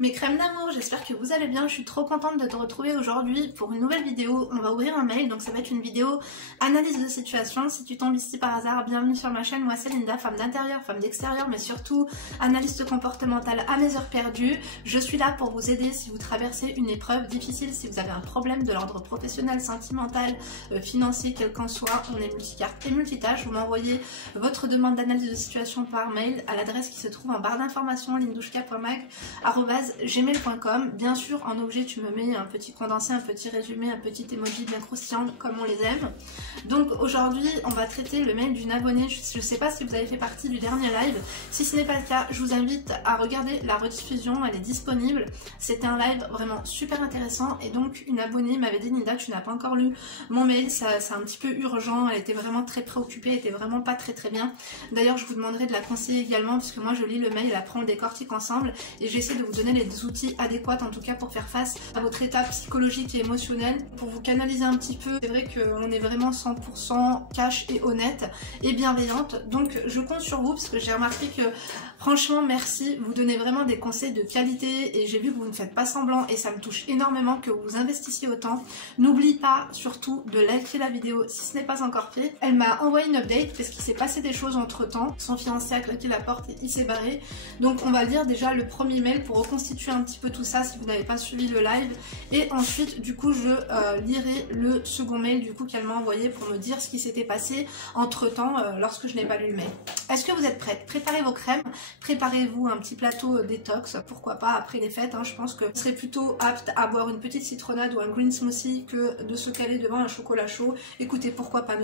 Mes crèmes d'amour, j'espère que vous allez bien, je suis trop contente de te retrouver aujourd'hui pour une nouvelle vidéo. On va ouvrir un mail, donc ça va être une vidéo analyse de situation. Si tu tombes ici par hasard, bienvenue sur ma chaîne, moi c'est Linda, femme d'intérieur, femme d'extérieur, mais surtout analyste comportementale à mes heures perdues. Je suis là pour vous aider si vous traversez une épreuve difficile, si vous avez un problème de l'ordre professionnel, sentimental, financier, quel qu'en soit. On est multicarte et multitâche. Vous m'envoyez votre demande d'analyse de situation par mail à l'adresse qui se trouve en barre d'informations, lindouchka.mag@gmail.com. Bien sûr, en objet, tu me mets un petit condensé, un petit résumé, un petit emoji bien croustillant comme on les aime. Donc aujourd'hui, on va traiter le mail d'une abonnée. Je ne sais pas si vous avez fait partie du dernier live. Si ce n'est pas le cas, je vous invite à regarder la rediffusion. Elle est disponible. C'était un live vraiment super intéressant. Et donc, une abonnée m'avait dit: Linda, tu n'as pas encore lu mon mail. C'est un petit peu urgent. Elle était vraiment très préoccupée. Elle était vraiment pas très bien. D'ailleurs, je vous demanderai de la conseiller également, parce que moi, je lis le mail, après on le décortique ensemble. Et j'essaie de vous donner les outils adéquats, en tout cas pour faire face à votre état psychologique et émotionnel, pour vous canaliser un petit peu. C'est vrai qu'on est vraiment 100% cash et honnête et bienveillante, donc je compte sur vous, parce que j'ai remarqué que franchement merci, vous donnez vraiment des conseils de qualité et j'ai vu que vous ne faites pas semblant et ça me touche énormément que vous investissiez autant. N'oublie pas surtout de liker la vidéo si ce n'est pas encore fait. Elle m'a envoyé une update parce qu'il s'est passé des choses entre temps, son fiancé a claqué la porte et il s'est barré, donc on va lire déjà le premier mail pour reconstituer un petit peu tout ça si vous n'avez pas suivi le live, et ensuite du coup je lirai le second mail du coup qu'elle m'a envoyé pour me dire ce qui s'était passé entre temps lorsque je n'ai pas lu le mail. Est-ce que vous êtes prêtes? Préparez vos crèmes, préparez-vous un petit plateau détox, pourquoi pas après les fêtes, hein. Je pense que vous serez plutôt apte à boire une petite citronnade ou un green smoothie que de se caler devant un chocolat chaud. Écoutez, pourquoi pas,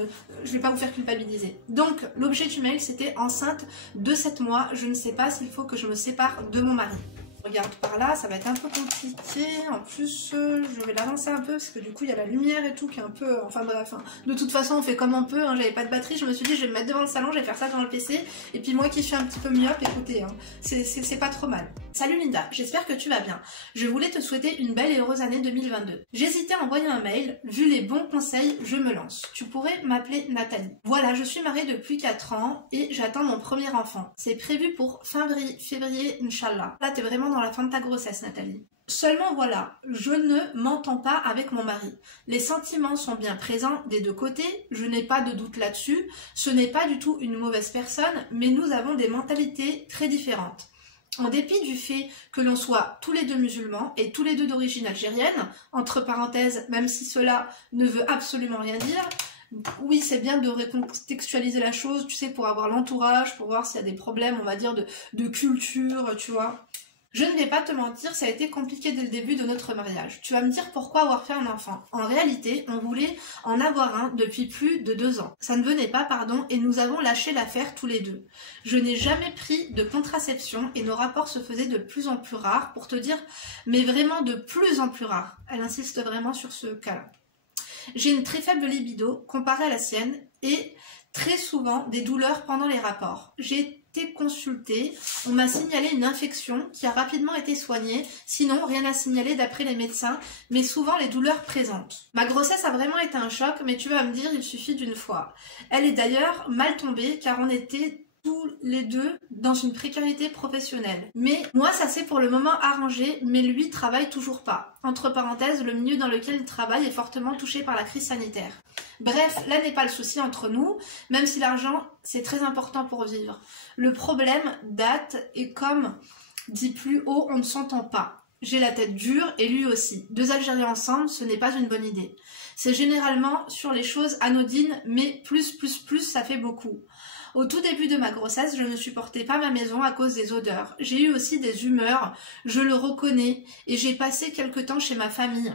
je vais pas vous faire culpabiliser. Donc l'objet du mail c'était: enceinte de 7 mois, je ne sais pas s'il faut que je me sépare de mon mari. Regarde par là, ça va être un peu compliqué. En plus, je vais l'avancer un peu parce que du coup, il y a la lumière et tout qui est un peu... Enfin bref, hein. De toute façon, on fait comme on peut. Hein. J'avais pas de batterie, je me suis dit, je vais me mettre devant le salon, je vais faire ça devant le PC. Et puis moi qui suis un petit peu myope, écoutez, hein, c'est pas trop mal. Salut Linda, j'espère que tu vas bien. Je voulais te souhaiter une belle et heureuse année 2022. J'hésitais à envoyer un mail. Vu les bons conseils, je me lance. Tu pourrais m'appeler Nathalie. Voilà, je suis mariée depuis 4 ans et j'attends mon premier enfant. C'est prévu pour fin février, Inch'Allah. Là, t'es vraiment dans la fin de ta grossesse, Nathalie. Seulement voilà, je ne m'entends pas avec mon mari. Les sentiments sont bien présents des deux côtés, je n'ai pas de doute là-dessus. Ce n'est pas du tout une mauvaise personne, mais nous avons des mentalités très différentes. En dépit du fait que l'on soit tous les deux musulmans et tous les deux d'origine algérienne, entre parenthèses, même si cela ne veut absolument rien dire, oui, c'est bien de recontextualiser la chose, tu sais, pour avoir l'entourage, pour voir s'il y a des problèmes, on va dire, de culture, tu vois. Je ne vais pas te mentir, ça a été compliqué dès le début de notre mariage. Tu vas me dire pourquoi avoir fait un enfant. En réalité, on voulait en avoir un depuis plus de 2 ans. Ça ne venait pas, pardon, et nous avons lâché l'affaire tous les deux. Je n'ai jamais pris de contraception et nos rapports se faisaient de plus en plus rares, pour te dire, mais vraiment de plus en plus rares. Elle insiste vraiment sur ce cas-là. J'ai une très faible libido comparée à la sienne et très souvent des douleurs pendant les rapports. J'ai été consultée, on m'a signalé une infection qui a rapidement été soignée, sinon rien à signaler d'après les médecins, mais souvent les douleurs présentes. Ma grossesse a vraiment été un choc, mais tu vas me dire, il suffit d'une fois. Elle est d'ailleurs mal tombée car on était tous les deux dans une précarité professionnelle. Mais moi, ça s'est pour le moment arrangé, mais lui travaille toujours pas. Entre parenthèses, le milieu dans lequel il travaille est fortement touché par la crise sanitaire. Bref, là n'est pas le souci entre nous, même si l'argent, c'est très important pour vivre. Le problème date et comme dit plus haut, on ne s'entend pas. J'ai la tête dure et lui aussi. 2 Algériens ensemble, ce n'est pas une bonne idée. C'est généralement sur les choses anodines, mais plus, ça fait beaucoup. Au tout début de ma grossesse, je ne supportais pas ma maison à cause des odeurs. J'ai eu aussi des humeurs, je le reconnais, et j'ai passé quelque temps chez ma famille.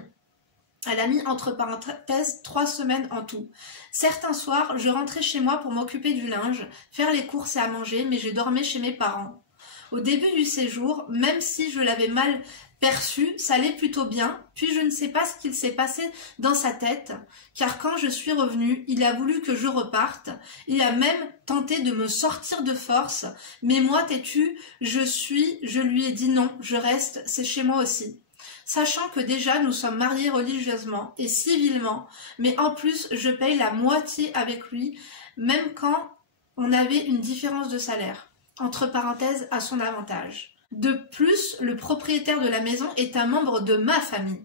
Elle a mis entre parenthèses 3 semaines en tout. Certains soirs, je rentrais chez moi pour m'occuper du linge, faire les courses et à manger, mais je dormais chez mes parents. Au début du séjour, même si je l'avais mal perçu, ça allait plutôt bien, puis je ne sais pas ce qu'il s'est passé dans sa tête, car quand je suis revenue, il a voulu que je reparte, il a même tenté de me sortir de force, mais moi têtue, je lui ai dit non, je reste, c'est chez moi aussi. Sachant que déjà nous sommes mariés religieusement et civilement, mais en plus je paye la moitié avec lui, même quand on avait une différence de salaire, entre parenthèses à son avantage. De plus, le propriétaire de la maison est un membre de ma famille.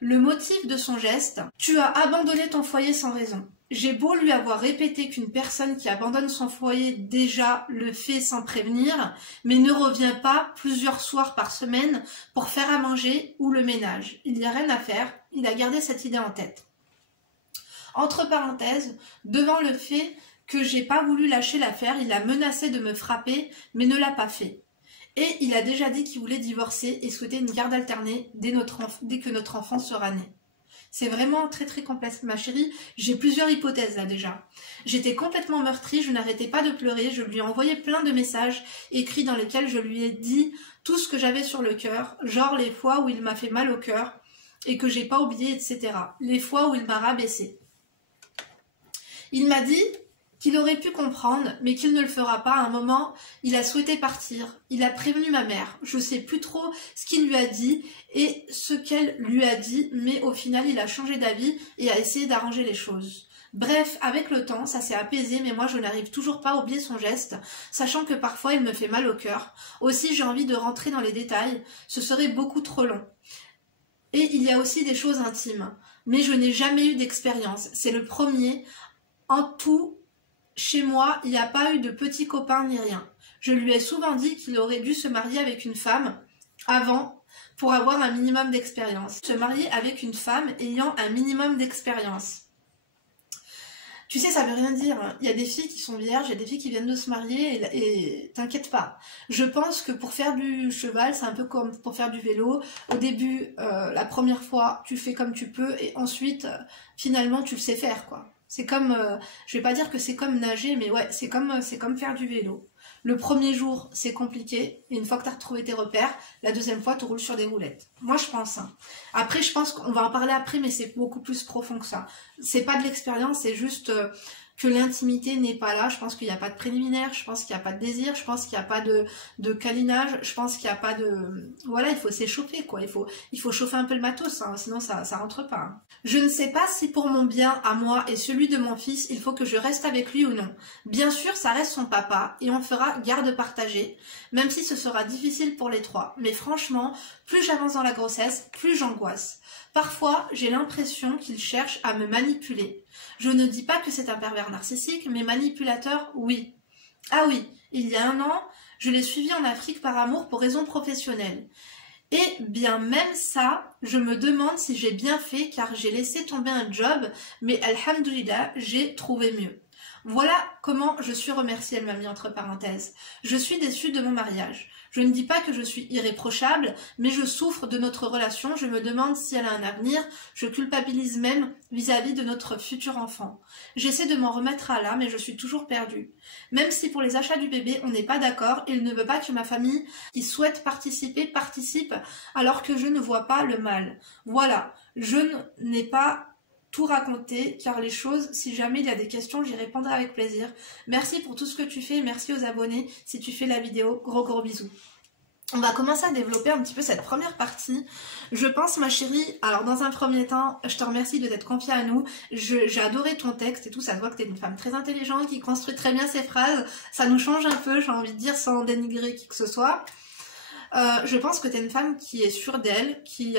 Le motif de son geste, tu as abandonné ton foyer sans raison. J'ai beau lui avoir répété qu'une personne qui abandonne son foyer déjà le fait sans prévenir, mais ne revient pas plusieurs soirs par semaine pour faire à manger ou le ménage. Il n'y a rien à faire, il a gardé cette idée en tête. Entre parenthèses, devant le fait que j'ai pas voulu lâcher l'affaire, il a menacé de me frapper, mais ne l'a pas fait. Et il a déjà dit qu'il voulait divorcer et souhaitait une garde alternée dès que notre enfant sera né. C'est vraiment très très complexe, ma chérie. J'ai plusieurs hypothèses là déjà. J'étais complètement meurtrie, je n'arrêtais pas de pleurer, je lui ai envoyé plein de messages écrits dans lesquels je lui ai dit tout ce que j'avais sur le cœur, genre les fois où il m'a fait mal au cœur et que j'ai pas oublié, etc. Les fois où il m'a rabaissé. Il m'a dit qu'il aurait pu comprendre, mais qu'il ne le fera pas. À un moment, il a souhaité partir. Il a prévenu ma mère. Je sais plus trop ce qu'il lui a dit et ce qu'elle lui a dit, mais au final, il a changé d'avis et a essayé d'arranger les choses. Bref, avec le temps, ça s'est apaisé, mais moi, je n'arrive toujours pas à oublier son geste, sachant que parfois, il me fait mal au cœur. Aussi, j'ai envie de rentrer dans les détails. Ce serait beaucoup trop long. Et il y a aussi des choses intimes. Mais je n'ai jamais eu d'expérience. C'est le premier. En tout, chez moi, il n'y a pas eu de petits copains ni rien. Je lui ai souvent dit qu'il aurait dû se marier avec une femme avant pour avoir un minimum d'expérience. Se marier avec une femme ayant un minimum d'expérience. Tu sais, ça veut rien dire. Il y a des filles qui sont vierges, il y a des filles qui viennent de se marier et t'inquiète pas. Je pense que pour faire du cheval, c'est un peu comme pour faire du vélo. Au début, la première fois, tu fais comme tu peux et ensuite, finalement, tu le sais faire, quoi. C'est comme, je vais pas dire que c'est comme nager, mais ouais, c'est comme faire du vélo. Le premier jour, c'est compliqué, et une fois que tu as retrouvé tes repères, la deuxième fois, tu roules sur des roulettes. Moi, je pense. Hein. Après, je pense qu'on va en parler après, mais c'est beaucoup plus profond que ça. C'est pas de l'expérience, c'est juste que l'intimité n'est pas là. Je pense qu'il n'y a pas de préliminaire, je pense qu'il n'y a pas de désir, je pense qu'il n'y a pas de câlinage, je pense qu'il n'y a pas de... Voilà, il faut s'échauffer, quoi. Il faut chauffer un peu le matos, hein, sinon ça rentre pas. Hein. Je ne sais pas si pour mon bien à moi et celui de mon fils, il faut que je reste avec lui ou non. Bien sûr, ça reste son papa et on fera garde partagée, même si ce sera difficile pour les trois. Mais franchement, plus j'avance dans la grossesse, plus j'angoisse. Parfois, j'ai l'impression qu'il cherche à me manipuler. Je ne dis pas que c'est un pervers narcissique, mais manipulateur, oui. Ah oui, il y a un an, je l'ai suivi en Afrique par amour pour raisons professionnelles. Et bien même ça, je me demande si j'ai bien fait car j'ai laissé tomber un job, mais alhamdoulilah, j'ai trouvé mieux. Voilà comment je suis remerciée, elle m'a mis entre parenthèses. Je suis déçue de mon mariage. Je ne dis pas que je suis irréprochable, mais je souffre de notre relation, je me demande si elle a un avenir, je culpabilise même vis-à-vis de notre futur enfant. J'essaie de m'en remettre à là, mais je suis toujours perdue. Même si pour les achats du bébé, on n'est pas d'accord, il ne veut pas que ma famille qui souhaite participer, participe, alors que je ne vois pas le mal. Voilà, je n'ai pas tout raconter, car les choses, si jamais il y a des questions, j'y répondrai avec plaisir. Merci pour tout ce que tu fais, merci aux abonnés si tu fais la vidéo, gros bisous. On va commencer à développer un petit peu cette première partie. Je pense, ma chérie, alors dans un premier temps, je te remercie de t'être confiée à nous. J'ai adoré ton texte et tout, ça se voit que tu es une femme très intelligente, qui construit très bien ses phrases. Ça nous change un peu, j'ai envie de dire, sans dénigrer qui que ce soit. Je pense que tu es une femme qui est sûre d'elle, qui...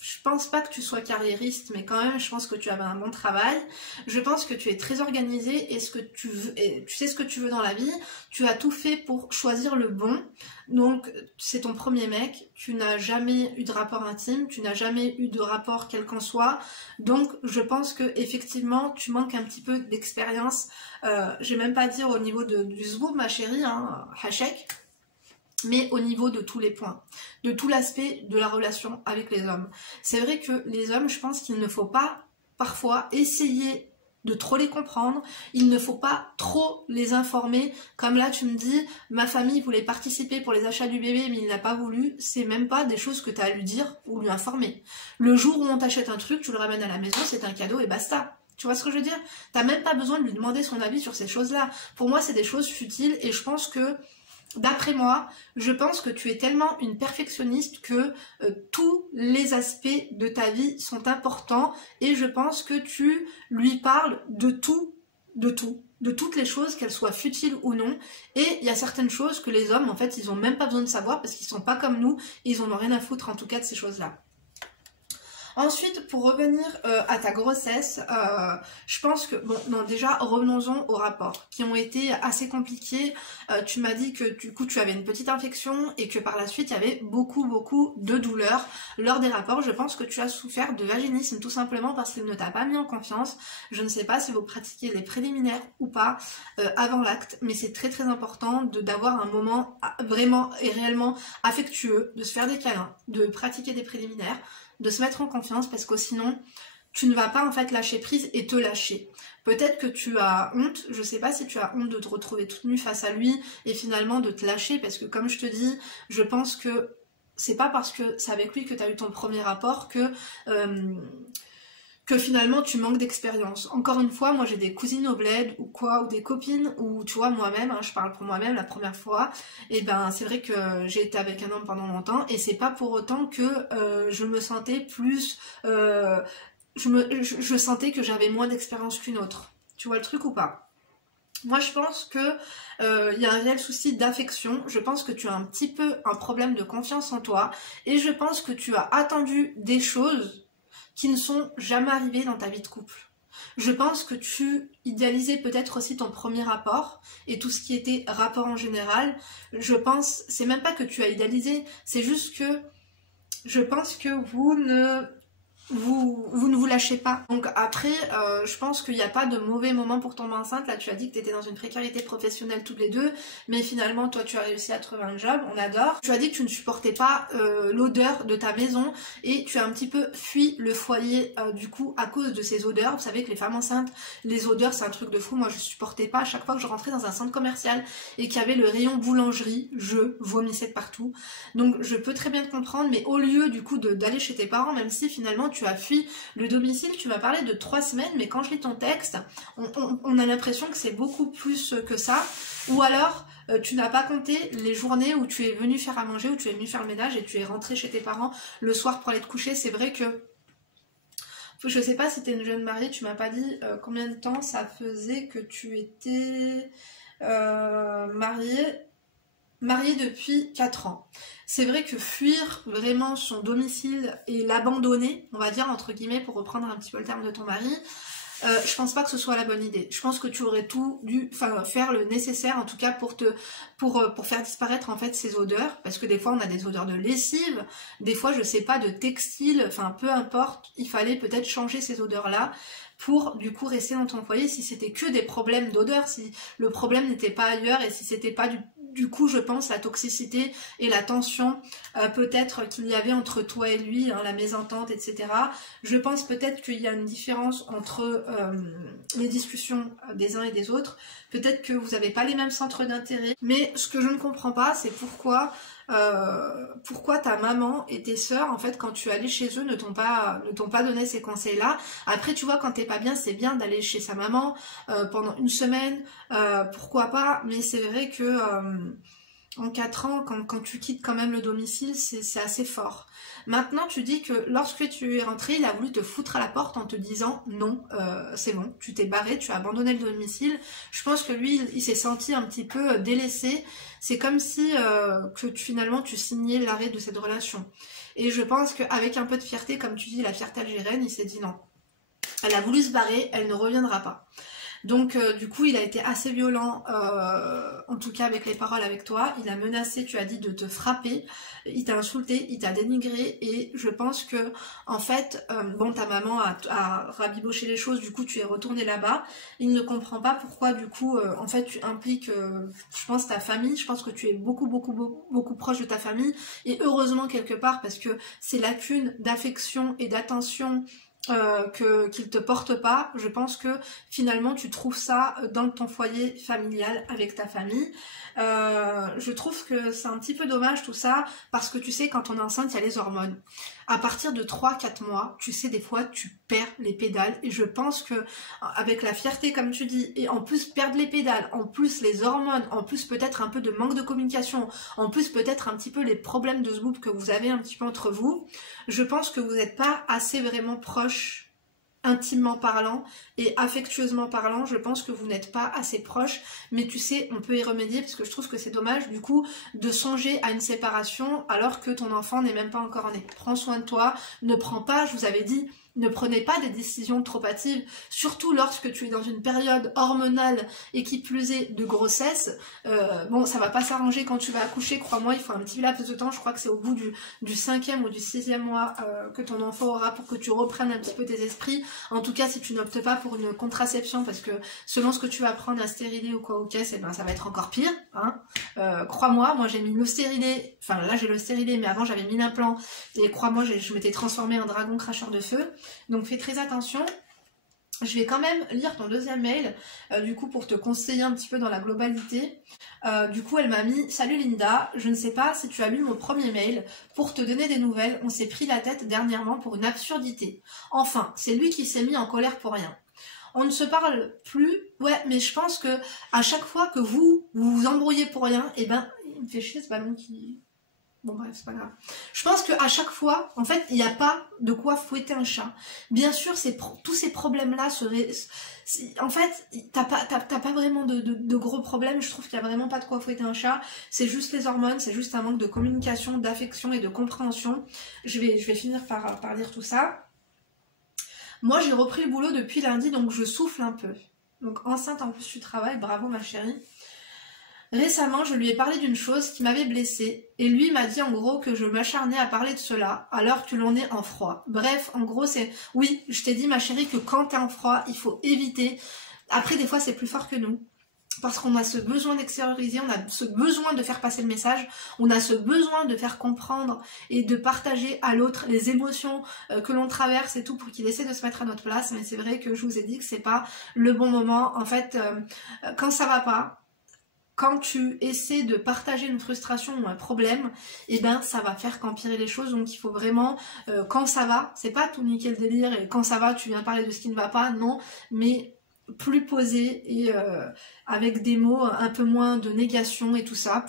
Je pense pas que tu sois carriériste, mais quand même, je pense que tu avais un bon travail. Je pense que tu es très organisée et tu sais ce que tu veux dans la vie. Tu as tout fait pour choisir le bon. Donc, c'est ton premier mec. Tu n'as jamais eu de rapport intime. Tu n'as jamais eu de rapport quel qu'en soit. Donc, je pense que effectivement, tu manques un petit peu d'expérience. Je vais même pas dire au niveau du zboub, ma chérie, hein, hachek. Mais au niveau de tous les points, de tout l'aspect de la relation avec les hommes. C'est vrai que les hommes, je pense qu'il ne faut pas parfois essayer de trop les comprendre, il ne faut pas trop les informer, comme là tu me dis, ma famille voulait participer pour les achats du bébé mais il n'a pas voulu, c'est même pas des choses que tu as à lui dire ou lui informer. Le jour où on t'achète un truc, tu le ramènes à la maison, c'est un cadeau et basta. Tu vois ce que je veux dire? T'as même pas besoin de lui demander son avis sur ces choses-là. Pour moi, c'est des choses futiles et je pense que d'après moi, je pense que tu es tellement une perfectionniste que tous les aspects de ta vie sont importants et je pense que tu lui parles de tout, de toutes les choses, qu'elles soient futiles ou non, et il y a certaines choses que les hommes, en fait, ils ont même pas besoin de savoir parce qu'ils sont pas comme nous, ils en ont rien à foutre en tout cas de ces choses-là. Ensuite, pour revenir à ta grossesse, je pense que, bon, non, déjà, revenons-en aux rapports, qui ont été assez compliqués. Tu m'as dit que, du coup, tu avais une petite infection, et que par la suite, il y avait beaucoup de douleurs lors des rapports. Je pense que tu as souffert de vaginisme, tout simplement parce qu'il ne t'a pas mis en confiance. Je ne sais pas si vous pratiquez les préliminaires ou pas avant l'acte, mais c'est très important d'avoir un moment vraiment et réellement affectueux, de se faire des câlins, de pratiquer des préliminaires, de se mettre en confiance, parce que sinon tu ne vas pas en fait lâcher prise et te lâcher. Peut-être que tu as honte, je sais pas si tu as honte de te retrouver toute nue face à lui et finalement de te lâcher, parce que comme je te dis, je pense que c'est pas parce que c'est avec lui que tu as eu ton premier rapport que finalement tu manques d'expérience. Encore une fois, moi j'ai des cousines au bled ou quoi, ou des copines, ou tu vois moi-même, hein, je parle pour moi-même, la première fois, et ben c'est vrai que j'ai été avec un homme pendant longtemps, et c'est pas pour autant que je me sentais plus... je sentais que j'avais moins d'expérience qu'une autre. Tu vois le truc ou pas? Moi je pense que y a un réel souci d'affection, je pense que tu as un petit peu un problème de confiance en toi, et je pense que tu as attendu des choses qui ne sont jamais arrivées dans ta vie de couple. Je pense que tu idéalisais peut-être aussi ton premier rapport et tout ce qui était rapport en général. Je pense, c'est même pas que tu as idéalisé, c'est juste que je pense que vous ne vous lâchez pas. Donc après, je pense qu'il n'y a pas de mauvais moment pour tomber enceinte. Là, tu as dit que tu étais dans une précarité professionnelle toutes les deux, mais finalement, toi, tu as réussi à trouver un job, on adore. Tu as dit que tu ne supportais pas l'odeur de ta maison et tu as un petit peu fui le foyer du coup à cause de ces odeurs. Vous savez que les femmes enceintes, les odeurs, c'est un truc de fou. Moi, je supportais pas. À chaque fois que je rentrais dans un centre commercial et qu'il y avait le rayon boulangerie, je vomissais de partout. Donc, je peux très bien te comprendre, mais au lieu du coup d'aller chez tes parents, même si finalement tu as fui le domicile, tu m'as parlé de 3 semaines, mais quand je lis ton texte, on a l'impression que c'est beaucoup plus que ça, ou alors tu n'as pas compté les journées où tu es venu faire à manger, où tu es venu faire le ménage et tu es rentré chez tes parents le soir pour aller te coucher. C'est vrai que je sais pas si tu es une jeune mariée, tu m'as pas dit combien de temps ça faisait que tu étais mariée depuis 4 ans. C'est vrai que fuir vraiment son domicile et l'abandonner, on va dire entre guillemets pour reprendre un petit peu le terme de ton mari, je pense pas que ce soit la bonne idée. Je pense que tu aurais tout dû faire le nécessaire en tout cas pour faire disparaître en fait ces odeurs, parce que des fois on a des odeurs de lessive, des fois je sais pas de textile, enfin peu importe, il fallait peut-être changer ces odeurs là pour du coup rester dans ton foyer si c'était que des problèmes d'odeur, si le problème n'était pas ailleurs et si c'était pas du coup je pense la toxicité et la tension peut-être qu'il y avait entre toi et lui, hein, la mésentente, etc. Je pense peut-être qu'il y a une différence entre les discussions des uns et des autres, peut-être que vous n'avez pas les mêmes centres d'intérêt, mais ce que je ne comprends pas c'est pourquoi ta maman et tes sœurs, en fait, quand tu es allé chez eux, ne t'ont pas donné ces conseils-là. Après, tu vois, quand t'es pas bien, c'est bien d'aller chez sa maman pendant une semaine, pourquoi pas, mais c'est vrai que en 4 ans, quand tu quittes quand même le domicile, c'est assez fort. Maintenant, tu dis que lorsque tu es rentré, il a voulu te foutre à la porte en te disant non, c'est bon, tu t'es barré, tu as abandonné le domicile. Je pense que lui, il s'est senti un petit peu délaissé. C'est comme si finalement tu signais l'arrêt de cette relation. Et je pense qu'avec un peu de fierté, comme tu dis, la fierté algérienne, il s'est dit non. Elle a voulu se barrer, elle ne reviendra pas. Donc du coup il a été assez violent, en tout cas avec les paroles avec toi, il a menacé, tu as dit, de te frapper, il t'a insulté, il t'a dénigré, et je pense que en fait, bon, ta maman a rabiboché les choses, du coup tu es retourné là-bas, il ne comprend pas pourquoi du coup en fait tu impliques, je pense, ta famille, je pense que tu es beaucoup proche de ta famille, et heureusement quelque part, parce que ces lacunes d'affection et d'attention qu'il te porte pas, je pense que finalement tu trouves ça dans ton foyer familial avec ta famille. Je trouve que c'est un petit peu dommage tout ça, parce que tu sais, quand on est enceinte, il y a les hormones. À partir de 3-4 mois, tu sais, des fois tu perds les pédales, et je pense que avec la fierté comme tu dis, et en plus perdre les pédales, en plus les hormones, en plus peut-être un peu de manque de communication, en plus peut-être un petit peu les problèmes de zboub que vous avez un petit peu entre vous, je pense que vous n'êtes pas assez vraiment proches intimement parlant et affectueusement parlant, je pense que vous n'êtes pas assez proches, mais tu sais, on peut y remédier parce que je trouve que c'est dommage du coup de songer à une séparation alors que ton enfant n'est même pas encore né. Prends soin de toi, ne prends pas, je vous avais dit, ne prenez pas des décisions trop hâtives, surtout lorsque tu es dans une période hormonale et qui plus est de grossesse. Bon, ça va pas s'arranger quand tu vas accoucher, crois-moi, il faut un petit laps de temps, je crois que c'est au bout du 5e ou du 6e mois que ton enfant aura pour que tu reprennes un petit peu tes esprits. En tout cas, si tu n'optes pas pour une contraception, parce que selon ce que tu vas prendre à stérilet ou quoi au caisse, eh ben, ça va être encore pire. Hein. Crois-moi, moi j'ai mis le stérilet, enfin là j'ai le stérilet, mais avant j'avais mis l'implant, et crois-moi, je m'étais transformée en dragon cracheur de feu. Donc fais très attention. Je vais quand même lire ton deuxième mail, du coup pour te conseiller un petit peu dans la globalité. Du coup elle m'a mis « Salut Linda, je ne sais pas si tu as lu mon premier mail. Pour te donner des nouvelles, on s'est pris la tête dernièrement pour une absurdité. Enfin, c'est lui qui s'est mis en colère pour rien. On ne se parle plus, ouais, mais je pense que à chaque fois que vous vous embrouillez pour rien, et ben, il me fait chier ce ballon qui... Bon bref, c'est pas grave. Je pense qu'à chaque fois, en fait, il n'y a pas de quoi fouetter un chat. Bien sûr, tous ces problèmes-là seraient... En fait, t'as pas vraiment de gros problèmes. Je trouve qu'il n'y a vraiment pas de quoi fouetter un chat. C'est juste les hormones, c'est juste un manque de communication, d'affection et de compréhension. Je vais finir par lire tout ça. Moi, j'ai repris le boulot depuis lundi, donc je souffle un peu. Donc enceinte, en plus, tu travailles. Bravo, ma chérie. Récemment, je lui ai parlé d'une chose qui m'avait blessée, et lui m'a dit en gros que je m'acharnais à parler de cela, alors que l'on est en froid. Bref, en gros, c'est... Oui, je t'ai dit, ma chérie, que quand t'es en froid, il faut éviter. Après, des fois, c'est plus fort que nous. Parce qu'on a ce besoin d'extérioriser, on a ce besoin de faire passer le message, on a ce besoin de faire comprendre et de partager à l'autre les émotions que l'on traverse et tout pour qu'il essaie de se mettre à notre place. Mais c'est vrai que je vous ai dit que c'est pas le bon moment. En fait, quand ça va pas, quand tu essaies de partager une frustration ou un problème, eh ben ça va faire qu'empirer les choses. Donc il faut vraiment, quand ça va, c'est pas tout niquer le délire et quand ça va tu viens parler de ce qui ne va pas, non, mais plus posé et avec des mots un peu moins de négation et tout ça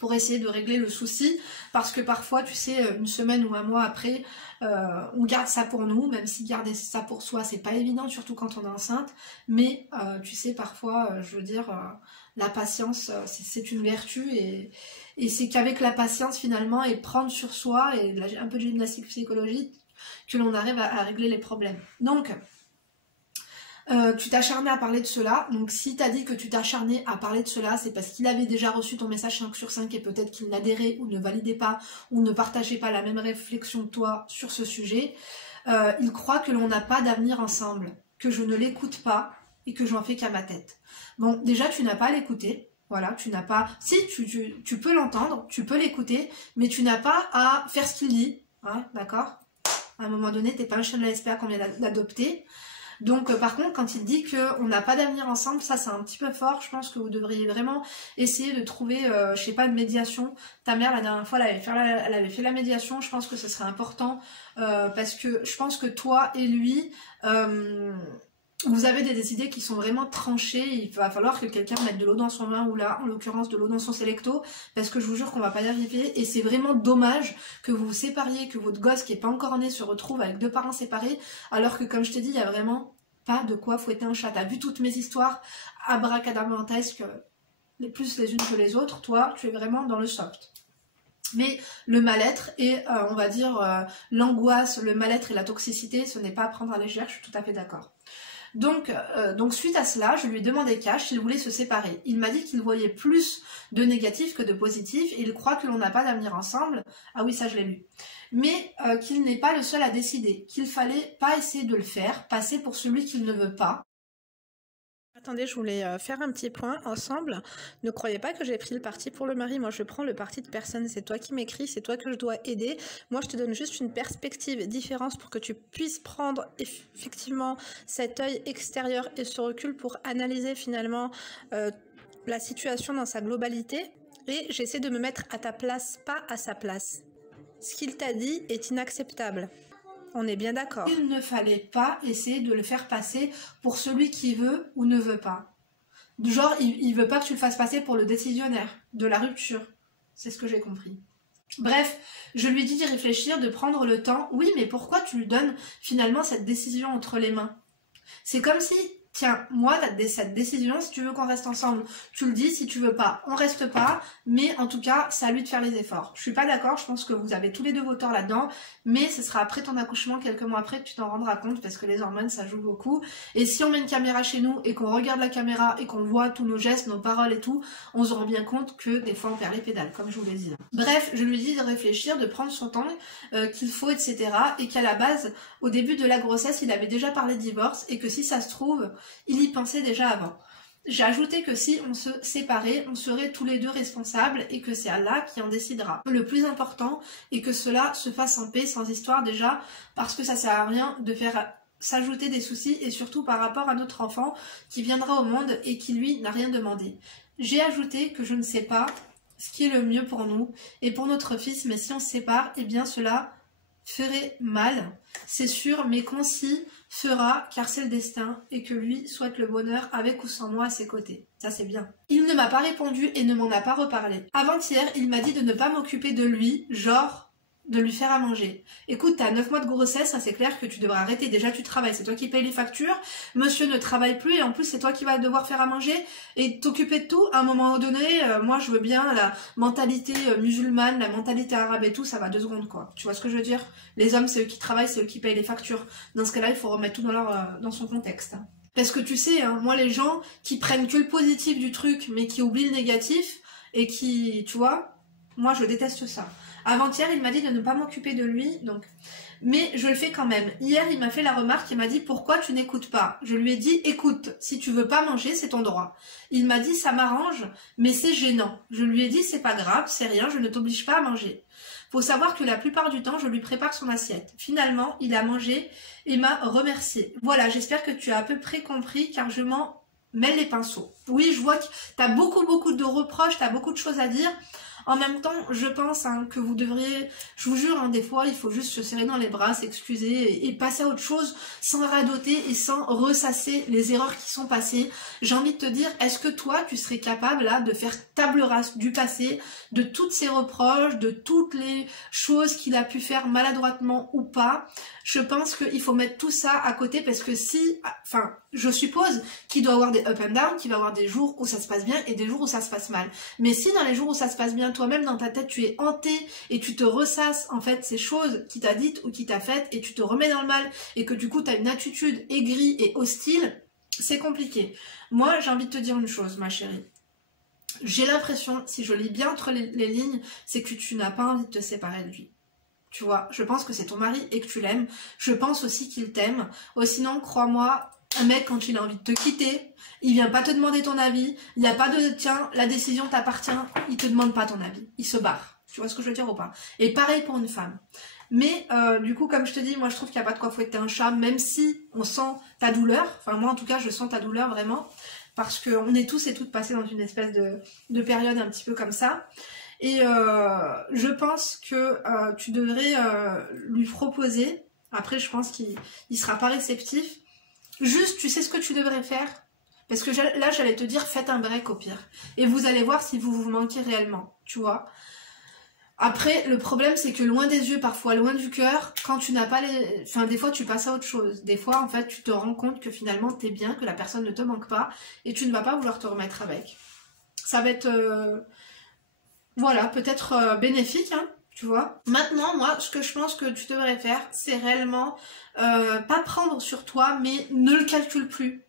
pour essayer de régler le souci, parce que parfois, tu sais, une semaine ou un mois après, on garde ça pour nous, même si garder ça pour soi, c'est pas évident, surtout quand on est enceinte, mais tu sais, parfois, je veux dire, la patience, c'est une vertu, et c'est qu'avec la patience, finalement, et prendre sur soi, et un peu de gymnastique psychologique, que l'on arrive à régler les problèmes. Donc, tu t'acharnais à parler de cela, donc si t'as dit que tu t'acharnais à parler de cela, c'est parce qu'il avait déjà reçu ton message 5 sur 5 et peut-être qu'il n'adhérait ou ne validait pas ou ne partageait pas la même réflexion que toi sur ce sujet. Il croit que l'on n'a pas d'avenir ensemble, que je ne l'écoute pas et que j'en fais qu'à ma tête. Bon, déjà tu n'as pas à l'écouter, voilà, tu n'as pas... Si, tu peux l'entendre, tu peux l'écouter, mais tu n'as pas à faire ce qu'il dit, hein, d'accord? À un moment donné, t'es pas un chien de la SPA qu'on vient d'adopter. Donc par contre, quand il dit qu'on n'a pas d'avenir ensemble, ça c'est un petit peu fort. Je pense que vous devriez vraiment essayer de trouver, je sais pas, une médiation. Ta mère, la dernière fois, elle avait fait la médiation. Je pense que ce serait important parce que je pense que toi et lui, vous avez des idées qui sont vraiment tranchées. Il va falloir que quelqu'un mette de l'eau dans son vin, ou là, en l'occurrence, de l'eau dans son sélecto, parce que je vous jure qu'on va pas y arriver. Et c'est vraiment dommage que vous vous sépariez, que votre gosse qui est pas encore né se retrouve avec deux parents séparés, alors que, comme je t'ai dit, il y a vraiment pas de quoi fouetter un chat. T'as vu toutes mes histoires abracadabrantesques, les plus les unes que les autres. Toi, tu es vraiment dans le soft. Mais le mal-être et, on va dire, l'angoisse, le mal-être et la toxicité, ce n'est pas à prendre à légère, je suis tout à fait d'accord. Donc suite à cela, je lui ai demandé cash s'il voulait se séparer. Il m'a dit qu'il voyait plus de négatif que de positif et il croit que l'on n'a pas d'avenir ensemble. Ah oui, ça je l'ai lu. Mais qu'il n'est pas le seul à décider, qu'il fallait pas essayer de le faire, passer pour celui qu'il ne veut pas. Attendez, je voulais faire un petit point ensemble. Ne croyez pas que j'ai pris le parti pour le mari. Moi, je prends le parti de personne. C'est toi qui m'écris, c'est toi que je dois aider. Moi, je te donne juste une perspective différente pour que tu puisses prendre effectivement cet œil extérieur et ce recul pour analyser finalement la situation dans sa globalité. Et j'essaie de me mettre à ta place, pas à sa place. Ce qu'il t'a dit est inacceptable. On est bien d'accord. Il ne fallait pas essayer de le faire passer pour celui qui veut ou ne veut pas. Genre, il veut pas que tu le fasses passer pour le décisionnaire de la rupture. C'est ce que j'ai compris. Bref, je lui dis d'y réfléchir, de prendre le temps. Oui, mais pourquoi tu lui donnes finalement cette décision entre les mains? C'est comme si, tiens, moi, cette décision, si tu veux qu'on reste ensemble, tu le dis, si tu veux pas, on reste pas, mais en tout cas, c'est à lui de faire les efforts. Je suis pas d'accord, je pense que vous avez tous les deux vos torts là-dedans, mais ce sera après ton accouchement, quelques mois après, que tu t'en rendras compte, parce que les hormones, ça joue beaucoup. Et si on met une caméra chez nous, et qu'on regarde la caméra, et qu'on voit tous nos gestes, nos paroles et tout, on se rend bien compte que des fois, on perd les pédales, comme je vous l'ai dit. Bref, je lui dis de réfléchir, de prendre son temps qu'il faut, etc. Et qu'à la base, au début de la grossesse, il avait déjà parlé de divorce, et que si ça se trouve, il y pensait déjà avant. J'ai ajouté que si on se séparait, on serait tous les deux responsables et que c'est Allah qui en décidera. Le plus important est que cela se fasse en paix, sans histoire déjà, parce que ça sert à rien de faire s'ajouter des soucis et surtout par rapport à notre enfant qui viendra au monde et qui lui n'a rien demandé. J'ai ajouté que je ne sais pas ce qui est le mieux pour nous et pour notre fils, mais si on se sépare, eh bien cela ferait mal, c'est sûr, mais concis fera, car c'est le destin, et que lui souhaite le bonheur avec ou sans moi à ses côtés. Ça c'est bien. Il ne m'a pas répondu et ne m'en a pas reparlé. Avant-hier, il m'a dit de ne pas m'occuper de lui, genre de lui faire à manger. Écoute, t'as 9 mois de grossesse, ça c'est clair que tu devrais arrêter. Déjà tu travailles, c'est toi qui payes les factures, monsieur ne travaille plus et en plus c'est toi qui vas devoir faire à manger et t'occuper de tout. À un moment donné, moi je veux bien la mentalité musulmane, la mentalité arabe et tout, ça va 2 secondes quoi. Tu vois ce que je veux dire? Les hommes c'est eux qui travaillent, c'est eux qui payent les factures. Dans ce cas-là, il faut remettre tout dans son contexte. Parce que tu sais, hein, moi les gens qui prennent que le positif du truc mais qui oublient le négatif et qui, tu vois, moi je déteste ça. Avant-hier, il m'a dit de ne pas m'occuper de lui, donc, mais je le fais quand même. Hier, il m'a fait la remarque, il m'a dit pourquoi tu n'écoutes pas. Je lui ai dit écoute, si tu veux pas manger, c'est ton droit. Il m'a dit ça m'arrange, mais c'est gênant. Je lui ai dit c'est pas grave, c'est rien, je ne t'oblige pas à manger. Faut savoir que la plupart du temps, je lui prépare son assiette. Finalement, il a mangé et m'a remercié. Voilà, j'espère que tu as à peu près compris, car je m'en mêle les pinceaux. Oui, je vois que t'as beaucoup de reproches, t'as beaucoup de choses à dire. En même temps, je pense que vous devriez, je vous jure, des fois, il faut juste se serrer dans les bras, s'excuser et passer à autre chose sans radoter et sans ressasser les erreurs qui sont passées. J'ai envie de te dire, est-ce que toi, tu serais capable là de faire table rase du passé, de toutes ses reproches, de toutes les choses qu'il a pu faire maladroitement ou pas? Je pense qu'il faut mettre tout ça à côté parce que si, enfin, je suppose qu'il doit avoir des up and down, qu'il va avoir des jours où ça se passe bien et des jours où ça se passe mal. Mais si dans les jours où ça se passe bien, toi-même dans ta tête tu es hanté et tu te ressasses en fait ces choses qu'il t'a dites ou qu'il t'a faites et tu te remets dans le mal et que du coup tu as une attitude aigrie et hostile, c'est compliqué. Moi j'ai envie de te dire une chose ma chérie. J'ai l'impression, si je lis bien entre les lignes, c'est que tu n'as pas envie de te séparer de lui. Tu vois, je pense que c'est ton mari et que tu l'aimes. Je pense aussi qu'il t'aime. Oh, sinon, crois-moi, un mec, quand il a envie de te quitter, il vient pas te demander ton avis. Il n'y a pas de, tiens, la décision t'appartient. Il te demande pas ton avis. Il se barre. Tu vois ce que je veux dire ou pas? Et pareil pour une femme. Mais du coup, comme je te dis, moi je trouve qu'il n'y a pas de quoi fouetter un chat, même si on sent ta douleur. Enfin, moi en tout cas, je sens ta douleur vraiment. Parce qu'on est tous et toutes passés dans une espèce de période un petit peu comme ça. Et je pense que tu devrais lui proposer, après je pense qu'il sera pas réceptif, juste tu sais ce que tu devrais faire, parce que là j'allais te dire faites un break au pire, et vous allez voir si vous vous manquez réellement, tu vois. Après le problème c'est que loin des yeux, parfois loin du cœur, quand tu n'as pas les... Enfin des fois tu passes à autre chose, des fois en fait tu te rends compte que finalement t'es bien, que la personne ne te manque pas, et tu ne vas pas vouloir te remettre avec. Ça va être... Voilà, peut-être bénéfique, hein, tu vois. Maintenant, moi, ce que je pense que tu devrais faire, c'est réellement pas prendre sur toi, mais ne le calcule plus.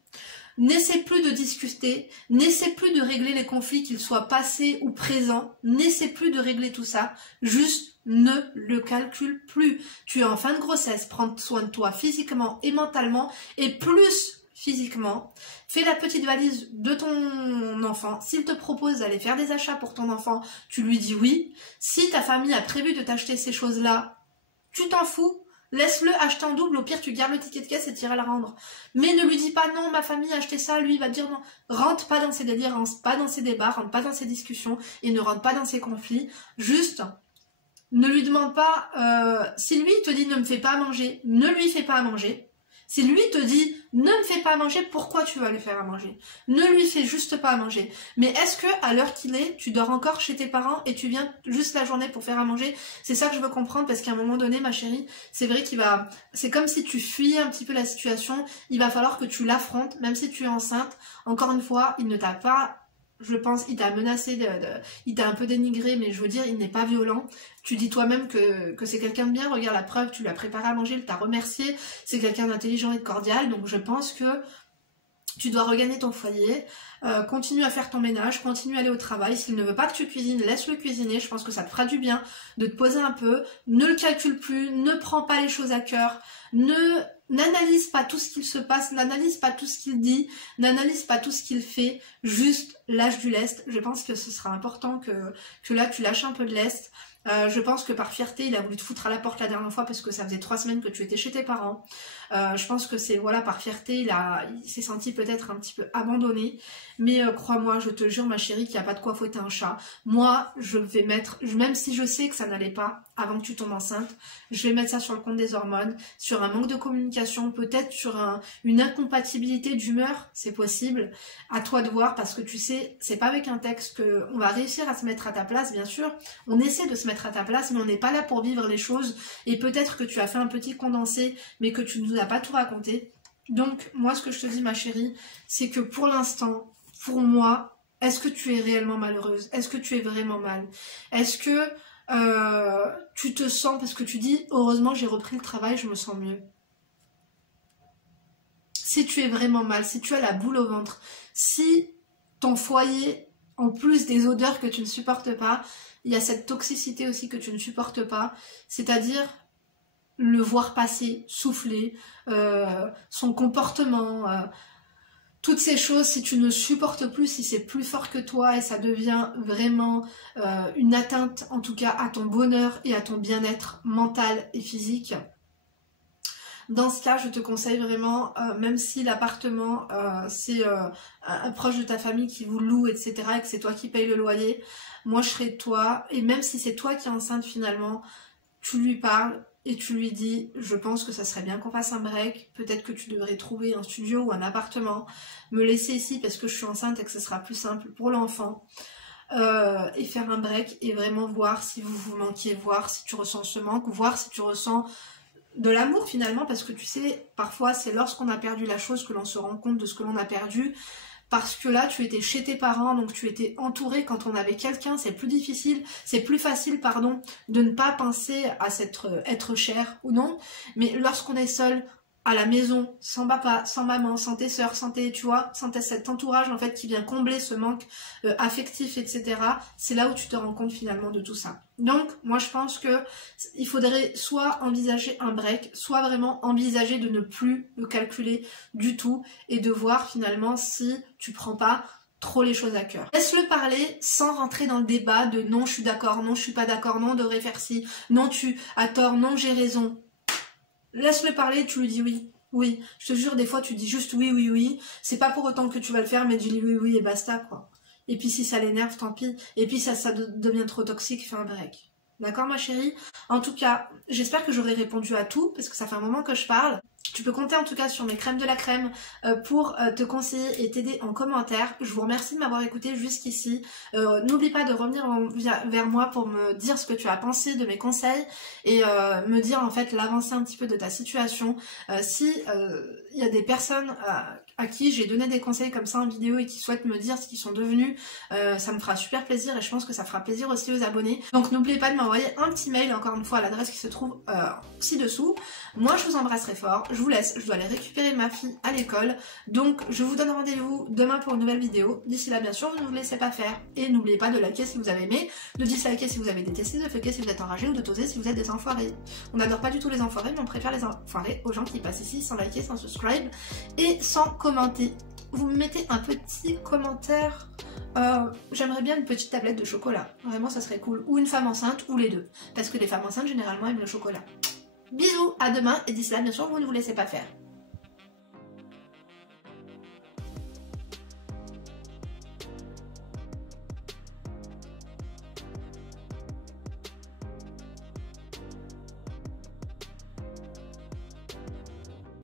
N'essaie plus de discuter, n'essaie plus de régler les conflits, qu'ils soient passés ou présents, n'essaie plus de régler tout ça, juste ne le calcule plus. Tu es en fin de grossesse, prends soin de toi physiquement et mentalement, et plus physiquement, fais la petite valise de ton enfant. S'il te propose d'aller faire des achats pour ton enfant, tu lui dis oui. Si ta famille a prévu de t'acheter ces choses-là, tu t'en fous. Laisse-le acheter en double, au pire tu gardes le ticket de caisse et tu iras le rendre. Mais ne lui dis pas non, ma famille a acheté ça, lui il va te dire non. Rentre pas dans ses délires, rentre pas dans ses débats, rentre pas dans ses discussions et ne rentre pas dans ses conflits. Juste, ne lui demande pas, si lui te dit ne me fais pas à manger, ne lui fais pas à manger. Si lui te dit ne me fais pas à manger, pourquoi tu vas lui faire à manger? Ne lui fais juste pas à manger. Mais est-ce que à l'heure qu'il est, tu dors encore chez tes parents et tu viens juste la journée pour faire à manger? C'est ça que je veux comprendre, parce qu'à un moment donné, ma chérie, c'est vrai c'est comme si tu fuyais un petit peu la situation. Il va falloir que tu l'affrontes, même si tu es enceinte. Encore une fois, il ne t'a pas... Je pense, il t'a menacé, il t'a un peu dénigré, mais je veux dire, il n'est pas violent. Tu dis toi-même que c'est quelqu'un de bien, regarde la preuve, tu lui as préparé à manger, il t'a remercié, c'est quelqu'un d'intelligent et de cordial, donc je pense que tu dois regagner ton foyer, continue à faire ton ménage, continue à aller au travail. S'il ne veut pas que tu cuisines, laisse-le cuisiner, je pense que ça te fera du bien de te poser un peu, ne le calcule plus, ne prends pas les choses à cœur, n'analyse pas tout ce qu'il se passe, n'analyse pas tout ce qu'il dit, n'analyse pas tout ce qu'il fait, juste lâche du lest. Je pense que ce sera important que là tu lâches un peu de lest. Je pense que par fierté, il a voulu te foutre à la porte la dernière fois parce que ça faisait 3 semaines que tu étais chez tes parents. Je pense que c'est, voilà, par fierté, il s'est senti peut-être un petit peu abandonné. Mais crois-moi, je te jure, ma chérie, qu'il n'y a pas de quoi fouetter un chat. Moi, je vais mettre, même si je sais que ça n'allait pas avant que tu tombes enceinte, je vais mettre ça sur le compte des hormones, sur un manque de communication, peut-être sur une incompatibilité d'humeur, c'est possible. À toi de voir, parce que tu sais, c'est pas avec un texte qu'on va réussir à se mettre à ta place, bien sûr. On essaie de se mettre à ta place, mais on n'est pas là pour vivre les choses. Et peut-être que tu as fait un petit condensé, mais que tu ne nous as pas tout raconté. Donc, moi, ce que je te dis, ma chérie, c'est que pour l'instant, pour moi, est-ce que tu es réellement malheureuse? Est-ce que tu es vraiment mal? Est-ce que tu te sens, parce que tu dis, heureusement, j'ai repris le travail, je me sens mieux. Si tu es vraiment mal, si tu as la boule au ventre, si ton foyer, en plus des odeurs que tu ne supportes pas, il y a cette toxicité aussi que tu ne supportes pas, c'est-à-dire le voir passer, souffler, son comportement, toutes ces choses, si tu ne supportes plus, si c'est plus fort que toi et ça devient vraiment une atteinte, en tout cas à ton bonheur et à ton bien-être mental et physique, dans ce cas, je te conseille vraiment, même si l'appartement, c'est un proche de ta famille qui vous loue, etc., et que c'est toi qui payes le loyer, moi je serais toi, et même si c'est toi qui es enceinte finalement, tu lui parles et tu lui dis, je pense que ça serait bien qu'on fasse un break, peut-être que tu devrais trouver un studio ou un appartement, me laisser ici parce que je suis enceinte et que ce sera plus simple pour l'enfant, et faire un break et vraiment voir si vous vous manquiez, voir si tu ressens ce manque, voir si tu ressens de l'amour finalement, parce que tu sais, parfois c'est lorsqu'on a perdu la chose que l'on se rend compte de ce que l'on a perdu, parce que là tu étais chez tes parents, donc tu étais entouré. Quand on avait quelqu'un, c'est plus difficile, c'est plus facile, pardon, de ne pas penser à être cher ou non, mais lorsqu'on est seul, à la maison, sans papa, sans maman, sans tes sœurs, sans tes, tu vois, sans cet entourage en fait qui vient combler ce manque affectif, etc. C'est là où tu te rends compte finalement de tout ça. Donc moi je pense que il faudrait soit envisager un break, soit vraiment envisager de ne plus le calculer du tout et de voir finalement si tu prends pas trop les choses à cœur. Laisse-le parler sans rentrer dans le débat de non je suis d'accord, non je suis pas d'accord, non on devrait faire ci, non tu as tort, non j'ai raison. Laisse-le parler, tu lui dis oui, oui. Je te jure, des fois, tu dis juste oui, oui, oui. C'est pas pour autant que tu vas le faire, mais tu dis oui, oui et basta, quoi. Et puis si ça l'énerve, tant pis. Et puis ça devient trop toxique, fais un break. D'accord, ma chérie? En tout cas, j'espère que j'aurai répondu à tout, parce que ça fait un moment que je parle. Tu peux compter en tout cas sur mes crèmes de la crème pour te conseiller et t'aider en commentaire. Je vous remercie de m'avoir écouté jusqu'ici. N'oublie pas de revenir vers moi pour me dire ce que tu as pensé de mes conseils et me dire en fait l'avancée un petit peu de ta situation. Si il y a des personnes à qui j'ai donné des conseils comme ça en vidéo et qui souhaitent me dire ce qu'ils sont devenus, ça me fera super plaisir et je pense que ça fera plaisir aussi aux abonnés. Donc n'oubliez pas de m'envoyer un petit mail, encore une fois à l'adresse qui se trouve ci-dessous. Moi je vous embrasserai fort, je vous laisse, je dois aller récupérer ma fille à l'école. Donc je vous donne rendez-vous demain pour une nouvelle vidéo. D'ici là bien sûr vous ne vous laissez pas faire. Et n'oubliez pas de liker si vous avez aimé, de disliker si vous avez détesté, de fucker si vous êtes enragé ou de toser si vous êtes des enfoirés. On n'adore pas du tout les enfoirés mais on préfère les enfoirés aux gens qui passent ici sans liker, sans subscribe et sans commenter. Vous me mettez un petit commentaire, j'aimerais bien une petite tablette de chocolat, vraiment ça serait cool, ou une femme enceinte, ou les deux, parce que les femmes enceintes généralement aiment le chocolat. Bisous, à demain, et d'ici là bien sûr vous ne vous laissez pas faire.